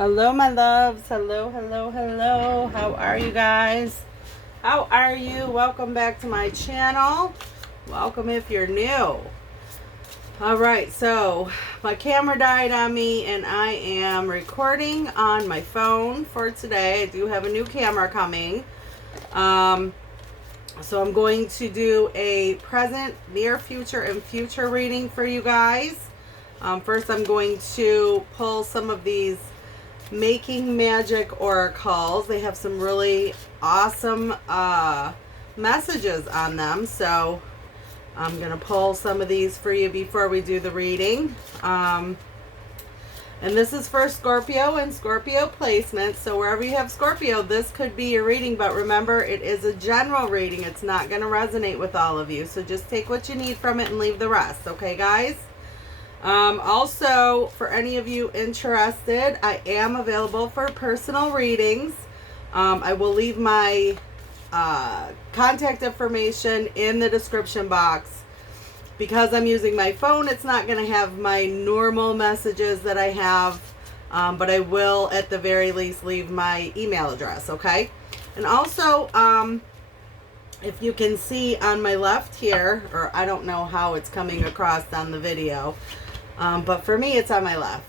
Hello, my loves. Hello, hello, hello. How are you guys? How are you? Welcome back to my channel. Welcome if you're new. All right, so my camera died on me and I am recording on my phone for today. I do have a new camera coming. So I'm going to do a present, near future, and future reading for you guys. First, I'm going to pull some of these Making Magic oracles. They have some really awesome messages on them. So I'm going to pull some of these for you before we do the reading. And this is for Scorpio and Scorpio placements. So wherever you have Scorpio, this could be your reading. But remember, it is a general reading. It's not going to resonate with all of you. So just take what you need from it and leave the rest. Okay, guys? Also, for any of you interested, I am available for personal readings. I will leave my contact information in the description box. Because I'm using my phone, it's not going to have my normal messages that I have, but I will at the very least leave my email address, okay? And also, if you can see on my left here, or I don't know how it's coming across on the video, but for me, it's on my left.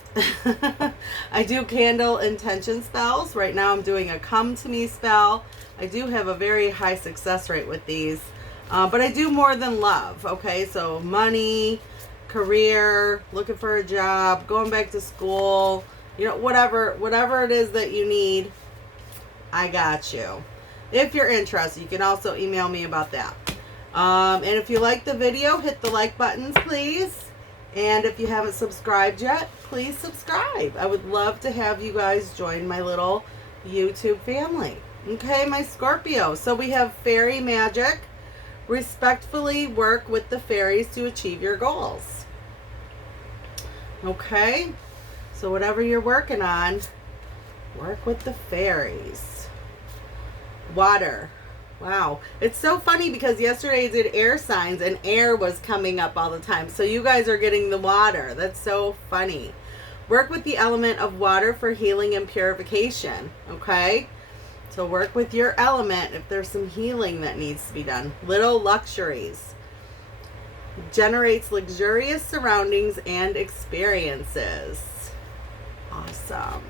I do candle intention spells. Right now, I'm doing a come to me spell. I do have a very high success rate with these. But I do more than love, okay? So money, career, looking for a job, going back to school, you know, whatever it is that you need, I got you. If you're interested, you can also email me about that. And if you like the video, hit the like buttons, please. And if you haven't subscribed yet, please subscribe. I would love to have you guys join my little YouTube family. Okay, my Scorpio. So we have fairy magic. Respectfully work with the fairies to achieve your goals. Okay? So whatever you're working on, work with the fairies. Water. Wow. It's so funny because yesterday I did air signs and air was coming up all the time. So you guys are getting the water. That's so funny. Work with the element of water for healing and purification. Okay? So work with your element if there's some healing that needs to be done. Little luxuries. Generates luxurious surroundings and experiences. Awesome.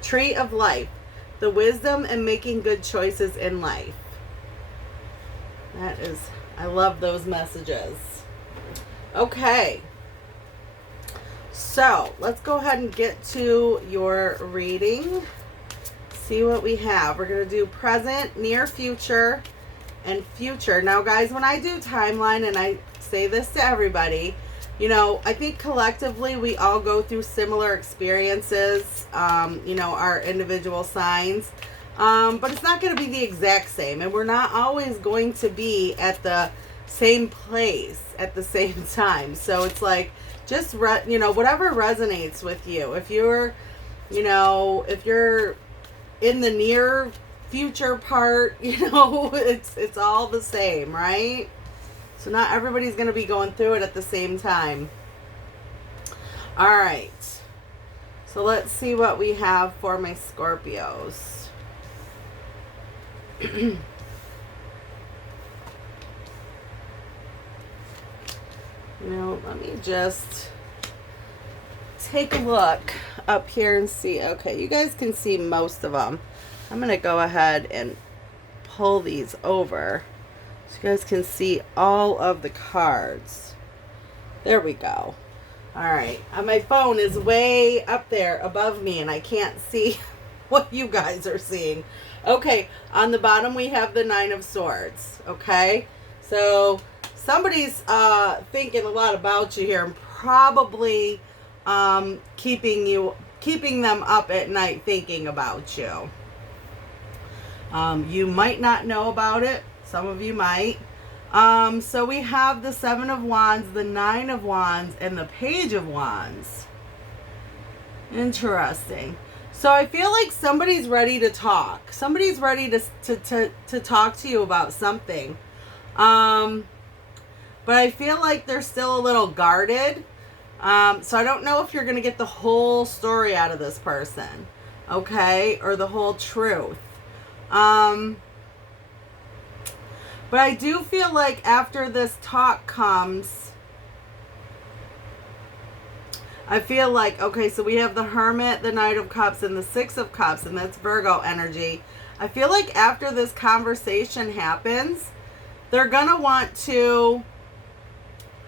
Tree of life. The wisdom and making good choices in life. That is, I love those messages. Okay. So let's go ahead and get to your reading. See what we have. We're going to do present, near future, and future. Now, guys, when I do timeline, and I say this to everybody, you know, I think collectively we all go through similar experiences, you know, our individual signs. But it's not going to be the exact same. And we're not always going to be at the same place at the same time. So it's like, just, you know, whatever resonates with you. If you're, you know, if you're in the near future part, you know, it's all the same, right? So not everybody's going to be going through it at the same time. All right. So let's see what we have for my Scorpios. You know, let me just take a look up here and see. Okay, you guys can see most of them. I'm going to go ahead and pull these over so you guys can see all of the cards. There we go. All right. My phone is way up there above me and I can't see what you guys are seeing. Okay, on the bottom we have the Nine of Swords. Okay, so somebody's thinking a lot about you here and probably keeping them up at night thinking about you. You might not know about it. Some of you might. So we have the Seven of Wands, the Nine of Wands, and the Page of Wands. Interesting. So I feel like somebody's ready to talk. Somebody's ready to talk to you about something. But I feel like they're still a little guarded. So I don't know if you're going to get the whole story out of this person, okay, or the whole truth. But I do feel like after this talk comes, I feel like, okay, so we have the Hermit, the Knight of Cups, and the Six of Cups, and that's Virgo energy. I feel like after this conversation happens, they're going to want to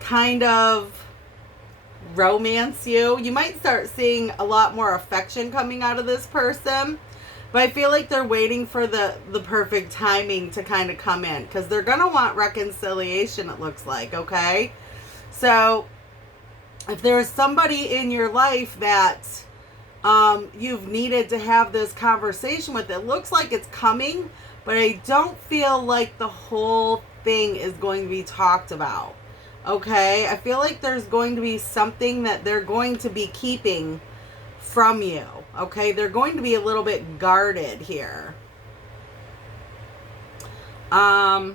kind of romance you. You might start seeing a lot more affection coming out of this person, but I feel like they're waiting for the perfect timing to kind of come in, because they're going to want reconciliation, it looks like, okay? So if there's somebody in your life that you've needed to have this conversation with, it looks like it's coming, but I don't feel like the whole thing is going to be talked about. Okay, I feel like there's going to be something that they're going to be keeping from you. Okay, they're going to be a little bit guarded here. I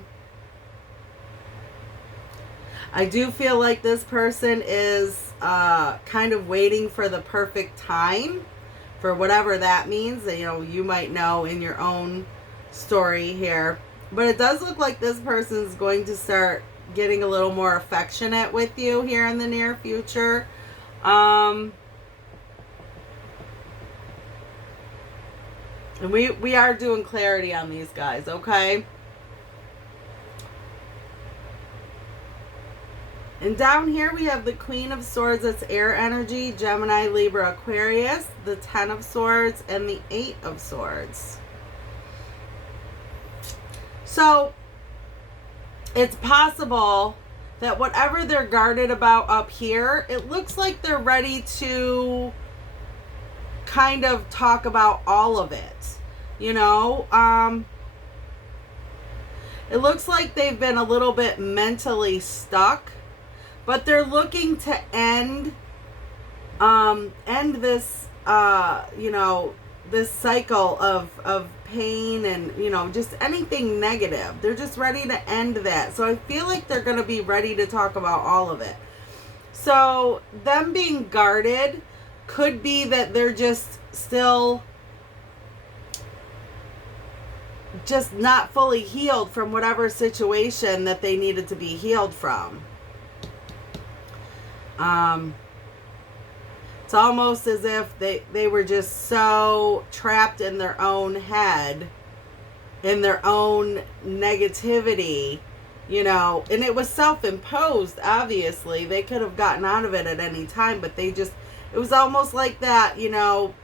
do feel like this person is kind of waiting for the perfect time, for whatever that means. That, you know, you might know in your own story here. But it does look like this person is going to start getting a little more affectionate with you here in the near future. And we are doing clarity on these guys, okay? And down here we have the Queen of Swords, that's air energy, Gemini, Libra, Aquarius, the Ten of Swords, and the Eight of Swords. So it's possible that whatever they're guarded about up here, it looks like they're ready to kind of talk about all of it. You know, it looks like they've been a little bit mentally stuck, but they're looking to end this, you know, this cycle of pain and, you know, just anything negative. They're just ready to end that. So I feel like they're going to be ready to talk about all of it. So them being guarded could be that they're just still just not fully healed from whatever situation that they needed to be healed from. It's almost as if they were just so trapped in their own head, in their own negativity, you know, and it was self-imposed, obviously. They could have gotten out of it at any time, but it was almost like that, you know,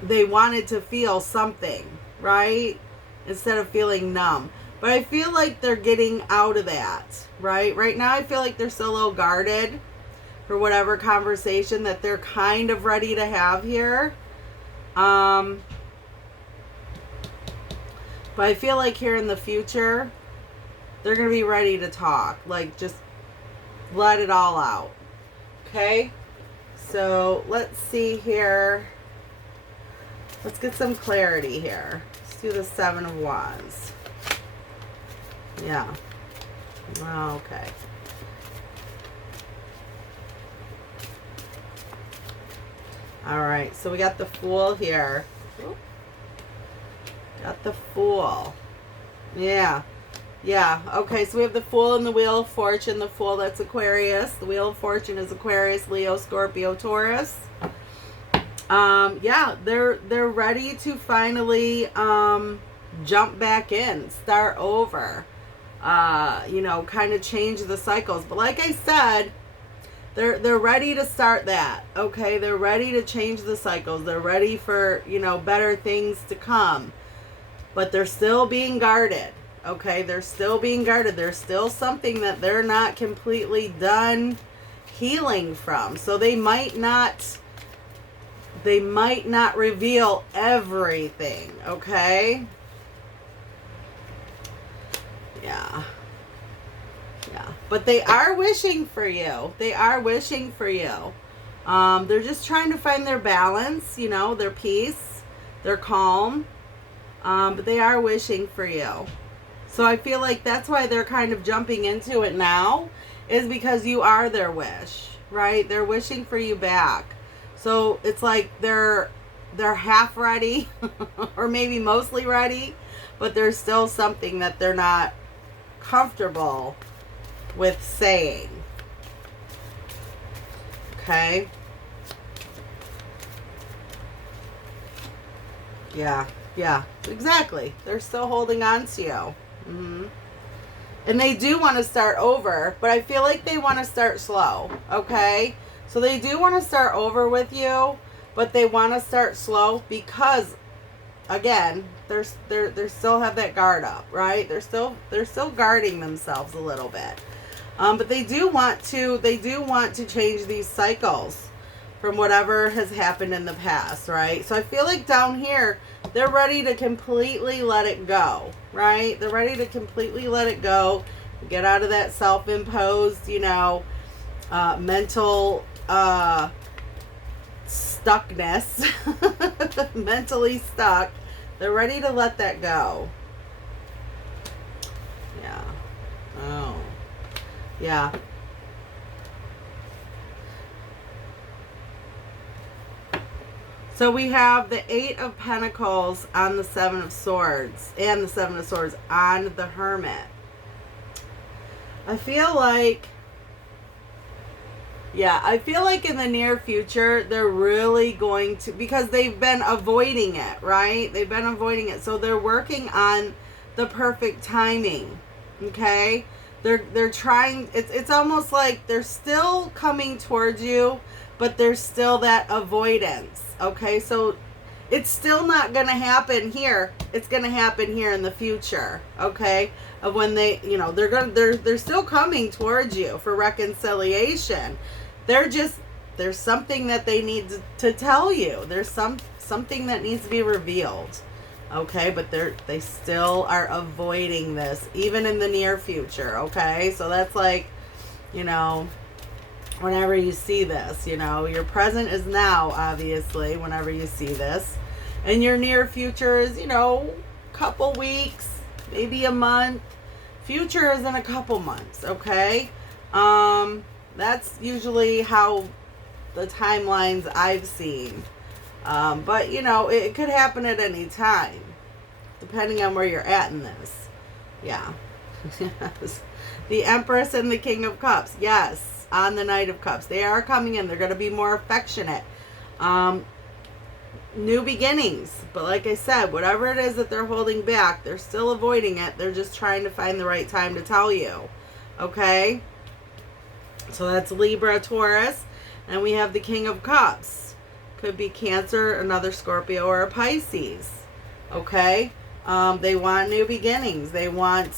they wanted to feel something, right? Instead of feeling numb. But I feel like they're getting out of that, right? Right now I feel like they're still a little guarded for whatever conversation that they're kind of ready to have here. But I feel like here in the future, they're going to be ready to talk. Like, just let it all out. Okay? So, let's see here. Let's get some clarity here. Let's do the Seven of Wands. Yeah. Okay. Alright, so we got the Fool here. Oop. Got the Fool. Yeah. Yeah. Okay, so we have the Fool and the Wheel of Fortune. The Fool, that's Aquarius. The Wheel of Fortune is Aquarius, Leo, Scorpio, Taurus. Yeah, they're ready to finally jump back in, start over. You know, kind of change the cycles. But like I said, they're ready to start that. Okay, they're ready to change the cycles. They're ready for, you know, better things to come. But they're still being guarded. Okay, they're still being guarded. There's still something that they're not completely done healing from. So they might not reveal everything, okay? Yeah. Yeah. But they are wishing for you. They are wishing for you. They're just trying to find their balance, you know, their peace, their calm. But they are wishing for you. So I feel like that's why they're kind of jumping into it now, is because you are their wish. right? They're wishing for you back. So it's like they're half ready or maybe mostly ready, but there's still something that they're not comfortable with saying. Okay? Yeah, exactly. They're still holding on to you. And they do want to start over, but I feel like they want to start slow. Okay? So they do want to start over with you, but they want to start slow because, again, they're still have that guard up, right? They're still guarding themselves a little bit. But they do want to change these cycles from whatever has happened in the past, right? So I feel like down here, they're ready to completely let it go, right? They're ready to completely let it go, get out of that self-imposed, mental stuckness, mentally stuck. They're ready to let that go. Yeah. Oh. Yeah. So we have the 8 of Pentacles on the 7 of Swords and the 7 of Swords on the Hermit. I feel like in the near future, they're really going to, because they've been avoiding it, right? They've been avoiding it. So they're working on the perfect timing, okay? They're trying, it's almost like they're still coming towards you, but there's still that avoidance, okay? So it's still not going to happen here. It's going to happen here in the future, okay? Of when they, they're still coming towards you for reconciliation. There's something that they need to tell you. There's something that needs to be revealed, okay? But they still are avoiding this, even in the near future, okay? So that's like, whenever you see this, your present is now, obviously, whenever you see this. And your near future is, couple weeks, maybe a month. Future is in a couple months, okay? That's usually how the timelines I've seen. But, it could happen at any time, depending on where you're at in this. Yeah. Yes. The Empress and the King of Cups. Yes. On the Knight of Cups. They are coming in. They're going to be more affectionate. New beginnings. But like I said, whatever it is that they're holding back, they're still avoiding it. They're just trying to find the right time to tell you. Okay? So that's Libra, Taurus. And we have the King of Cups. Could be Cancer, another Scorpio, or a Pisces. Okay? They want new beginnings. They want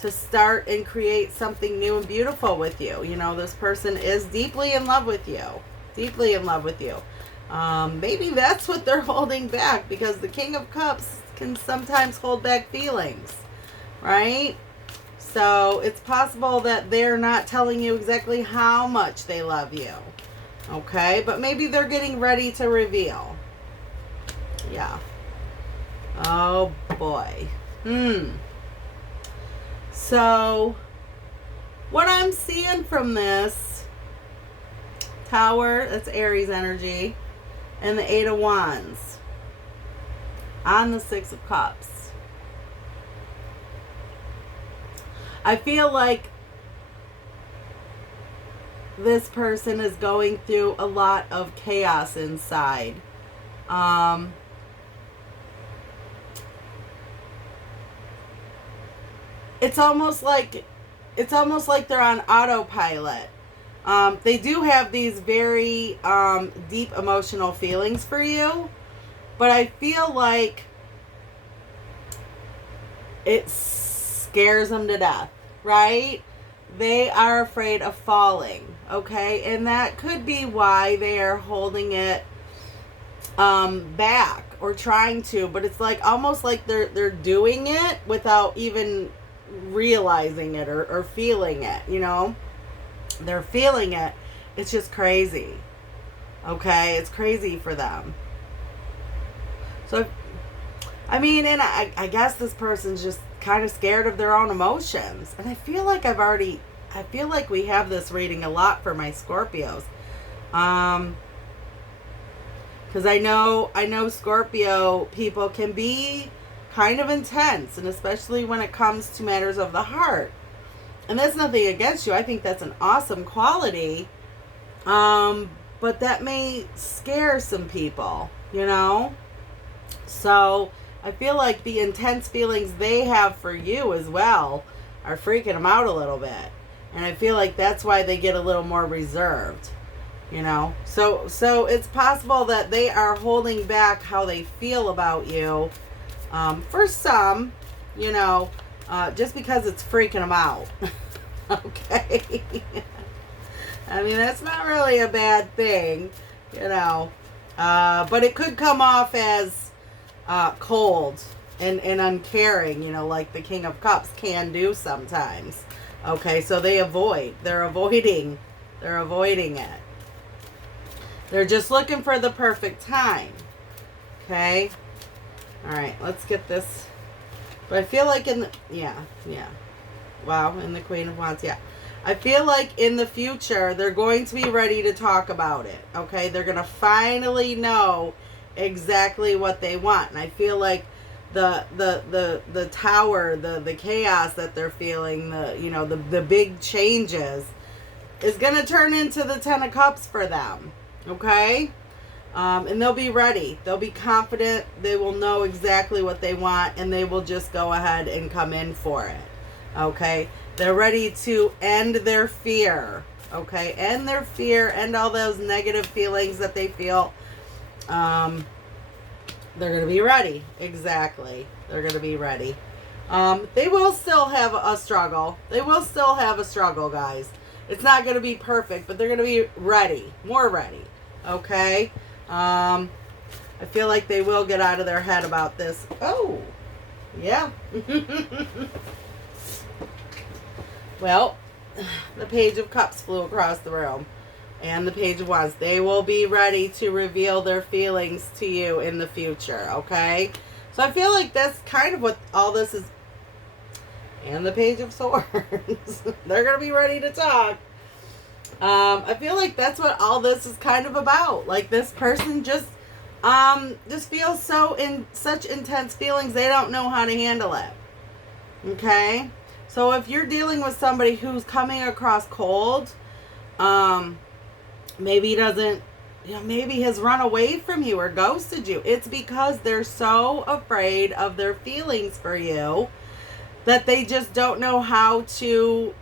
to start and create something new and beautiful with you. This person is deeply in love with you. Deeply in love with you. Maybe that's what they're holding back, because the King of Cups can sometimes hold back feelings, right? So it's possible that they're not telling you exactly how much they love you, okay? But maybe they're getting ready to reveal. Yeah. Oh boy. So what I'm seeing from this Tower, that's Aries energy, and the 8 of Wands on the 6 of Cups. I feel like this person is going through a lot of chaos inside. It's almost like they're on autopilot. They do have these very deep emotional feelings for you, but I feel like it scares them to death, right? They are afraid of falling, okay? And that could be why they are holding it back or trying to, but it's like almost like they're doing it without even realizing it or feeling it, They're feeling it. It's just crazy. Okay? It's crazy for them. So, and I guess this person's just kind of scared of their own emotions. And I feel like I've already I feel like we have this reading a lot for my Scorpios. Because I know Scorpio people can be kind of intense, and especially when it comes to matters of the heart. And that's nothing against you. I think that's an awesome quality. But that may scare some people, you know? So I feel like the intense feelings they have for you as well are freaking them out a little bit. And I feel like that's why they get a little more reserved, you know? So it's possible that they are holding back how they feel about you. For some, you know, just because it's freaking them out. Okay. I mean, that's not really a bad thing, you know. But it could come off as cold and uncaring, you know, like the King of Cups can do sometimes. Okay, so they're avoiding it. They're just looking for the perfect time. Okay. All right, let's get this. But I feel like yeah. Wow, in the Queen of Wands, yeah. I feel like in the future, they're going to be ready to talk about it. Okay, they're going to finally know exactly what they want. And I feel like the tower, the chaos that they're feeling, the big changes is going to turn into the Ten of Cups for them. Okay? And they'll be ready. They'll be confident. They will know exactly what they want, and they will just go ahead and come in for it. Okay? They're ready to end their fear. Okay? End their fear, end all those negative feelings that they feel. They're going to be ready. Exactly. They're going to be ready. They will still have a struggle. They will still have a struggle, guys. It's not going to be perfect, but they're going to be ready. More ready. Okay? I feel like they will get out of their head about this. Oh, yeah. Well, the Page of Cups flew across the room. And the Page of Wands. They will be ready to reveal their feelings to you in the future. Okay? So I feel like that's kind of what all this is. And the Page of Swords. They're going to be ready to talk. I feel like that's what all this is kind of about. Like, this person just feels such intense feelings, they don't know how to handle it. Okay? So if you're dealing with somebody who's coming across cold, maybe maybe has run away from you or ghosted you, it's because they're so afraid of their feelings for you that they just don't know how to,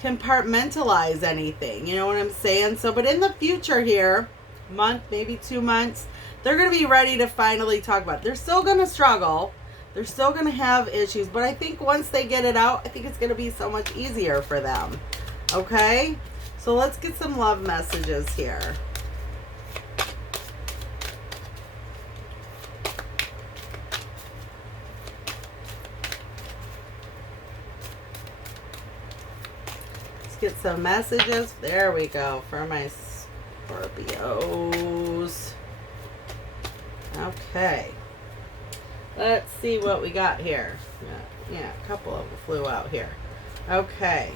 compartmentalize anything. You know what I'm saying? So, but in the future here, month, maybe 2 months, they're going to be ready to finally talk about it. They're still going to struggle. They're still going to have issues. But I think once they get it out, I think it's going to be so much easier for them. Okay? So let's get some love messages here. Get some messages. There we go for my Scorpios. Okay. Let's see what we got here. Yeah, a couple of them flew out here. Okay.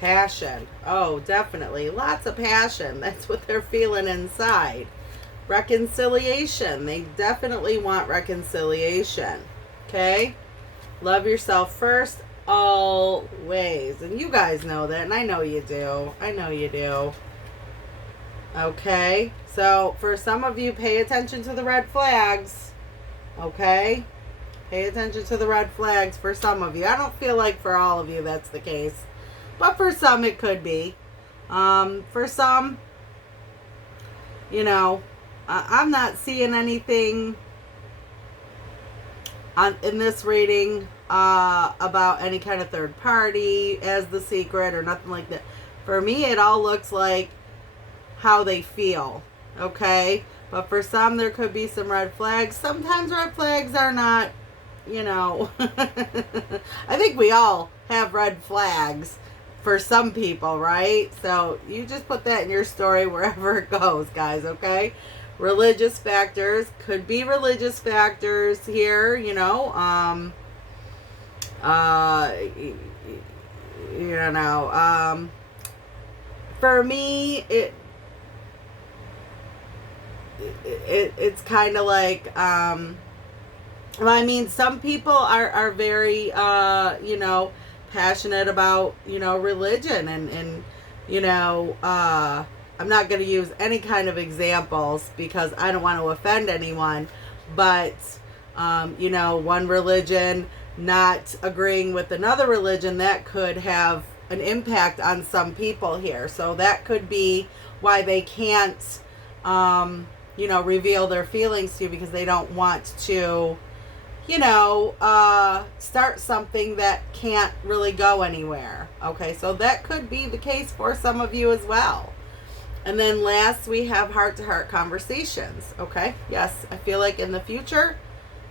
Passion. Oh, definitely. Lots of passion. That's what they're feeling inside. Reconciliation. They definitely want reconciliation. Okay? Love yourself first. Always. And you guys know that, and I know you do. I know you do. Okay? So, for some of you, pay attention to the red flags. Okay? Pay attention to the red flags for some of you. I don't feel like for all of you that's the case. But for some, it could be. For some, I'm not seeing anything in this reading about any kind of third party as the secret or nothing like that. For me, it all looks like how they feel, okay? But for some, there could be some red flags. Sometimes red flags are not, I think we all have red flags for some people, right? So you just put that in your story wherever it goes, guys, okay? Religious factors. Could be religious factors here, You know, for me, it's kind of like, well, I mean, some people are very, you know, passionate about, you know, religion and you know, I'm not going to use any kind of examples because I don't want to offend anyone, but, you know, one religion not agreeing with another religion, that could have an impact on some people here. So that could be why they can't, you know, reveal their feelings to you, because they don't want to, you know, start something that can't really go anywhere. Okay, so that could be the case for some of you as well. And then last, we have heart-to-heart conversations. Okay, yes, I feel like in the future,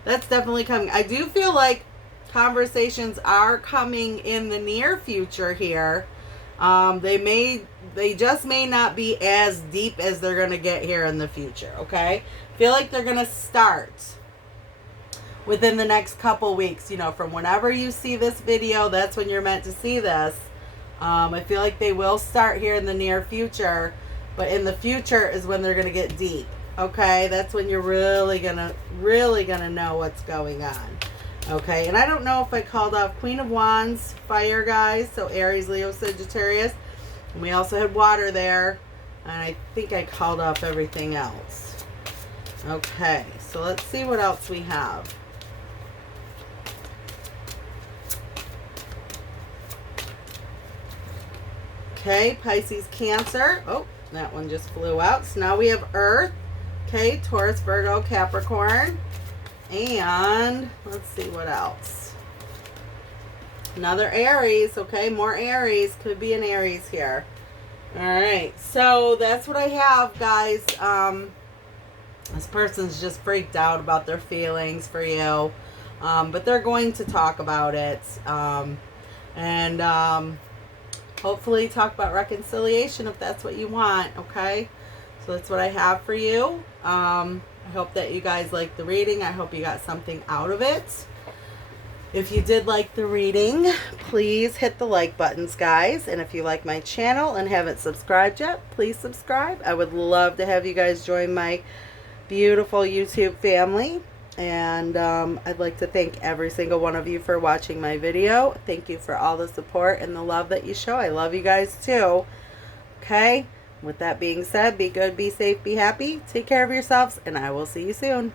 that's definitely coming. I do feel like conversations are coming in the near future here. They just may not be as deep as they're going to get here in the future. Okay, I feel like they're going to start within the next couple weeks. You know, from whenever you see this video, that's when you're meant to see this. I feel like they will start here in the near future, but in the future is when they're going to get deep. Okay, that's when you're really gonna know what's going on. Okay, and I don't know if I called off Queen of Wands, fire, guys, so Aries, Leo, Sagittarius. And we also had water there, and I think I called off everything else. Okay, so let's see what else we have. Okay, Pisces, Cancer. Oh, that one just flew out. So now we have Earth. Okay, Taurus, Virgo, Capricorn. And let's see what else. Another Aries. Okay, more Aries. Could be an Aries here. All right, so that's what I have, guys. This person's just freaked out about their feelings for you, but they're going to talk about it, and hopefully talk about reconciliation if that's what you want. Okay, so that's what I have for you. I hope that you guys liked the reading. I hope you got something out of it. If you did like the reading, please hit the like buttons, guys. And if you like my channel and haven't subscribed yet, please subscribe. I would love to have you guys join my beautiful YouTube family. And I'd like to thank every single one of you for watching my video. Thank you for all the support and the love that you show. I love you guys too. Okay? With that being said, be good, be safe, be happy. Take care of yourselves, and I will see you soon.